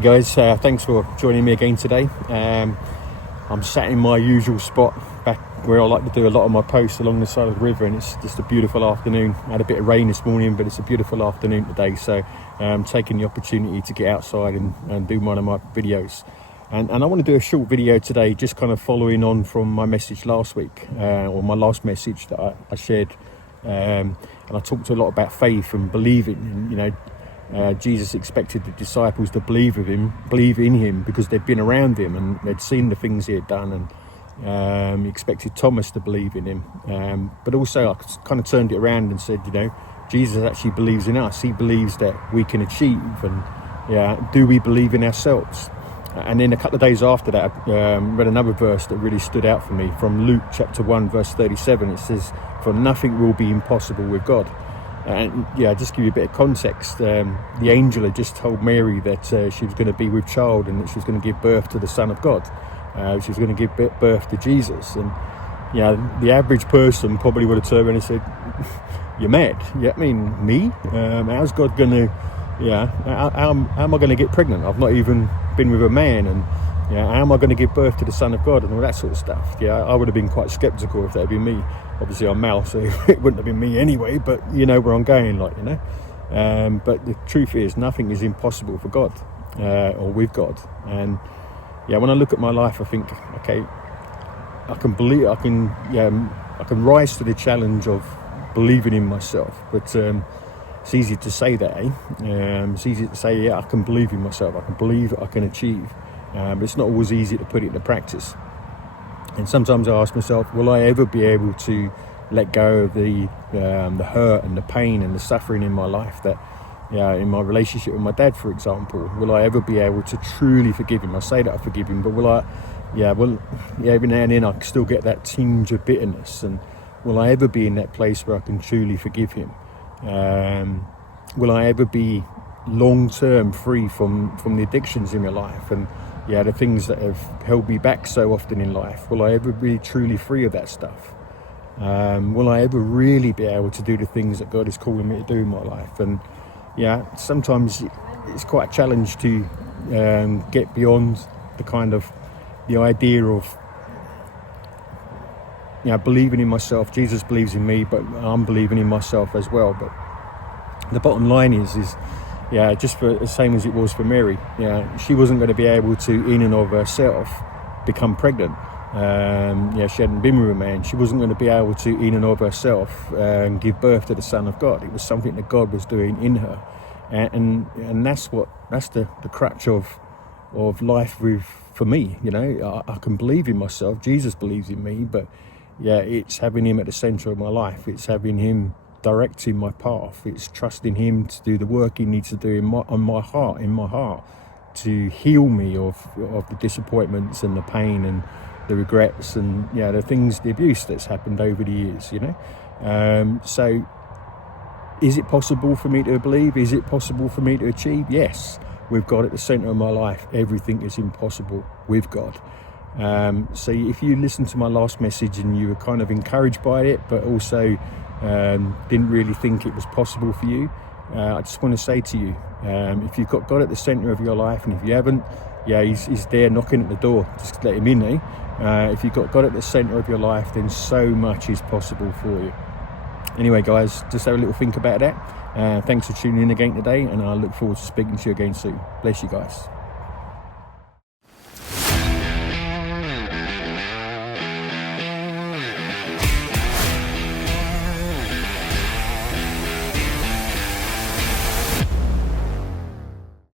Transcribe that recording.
Hey guys, thanks for joining me again today. I'm sat in my usual spot back where I like to do a lot of my posts along the side of the river, and it's just a beautiful afternoon. I had a bit of rain this morning, but it's a beautiful afternoon today, so I'm taking the opportunity to get outside and do one of my videos. And I want to do a short video today, just kind of following on from my message last week, or my last message that I shared. And I talked a lot about faith and believing. Jesus expected the disciples to believe in him because they'd been around him and they'd seen the things he had done, and he expected Thomas to believe in him. But also I kind of turned it around and said, Jesus actually believes in us. He believes that we can achieve, and do we believe in ourselves? And then a couple of days after that, I read another verse that really stood out for me from Luke chapter 1 verse 37. It says, "For nothing will be impossible with God." And just give you a bit of context. The angel had just told Mary that she was going to be with child and that she was going to give birth to the Son of God. She was going to give birth to Jesus. And the average person probably would have turned around and said, "You're mad." Yeah, I mean, me? How's God going to? How am I going to get pregnant? I've not even been with a man, and how am I going to give birth to the Son of God and all that sort of stuff? I would have been quite skeptical if that had been me. Obviously I'm male, so it wouldn't have been me anyway, but you know where I'm going, but the truth is, nothing is impossible for God, or with God. And when I look at my life, I think, okay, I can rise to the challenge of believing in myself, but it's easy to say that, it's easy to say, I can believe in myself, I can believe I can achieve, but it's not always easy to put it into practice. And sometimes I ask myself, will I ever be able to let go of the hurt and the pain and the suffering in my life, that in my relationship with my dad, for example? Will I ever be able to truly forgive him? I say that I forgive him, but will I every now and then I still get that tinge of bitterness, and will I ever be in that place where I can truly forgive him? Will I ever be long-term free from the addictions in my life, and the things that have held me back so often in life? Will I ever be truly free of that stuff? Will I ever really be able to do the things that God is calling me to do in my life? And sometimes it's quite a challenge to get beyond the idea of believing in myself. Jesus believes in me, but I'm believing in myself as well. But the bottom line is just for the same as it was for Mary. She wasn't going to be able to, in and of herself, become pregnant. She hadn't been with a man. She wasn't going to be able to, in and of herself, give birth to the Son of God. It was something that God was doing in her, and that's the crutch of life for me. I can believe in myself. Jesus believes in me, but it's having him at the centre of my life. It's having him directing my path. It's trusting him to do the work he needs to do in my heart, to heal me of the disappointments and the pain and the regrets and the abuse that's happened over the years. So is it possible for me to believe? Is it possible for me to achieve? Yes. With God at the centre of my life, everything is impossible with God. So if you listened to my last message and you were kind of encouraged by it, but also didn't really think it was possible for you, I just want to say to you, if you've got God at the centre of your life, and if you haven't, he's there knocking at the door, just let him in. If you've got God at the centre of your life, then so much is possible for you. Anyway guys, just have a little think about that. Thanks for tuning in again today, and I look forward to speaking to you again soon. Bless you guys.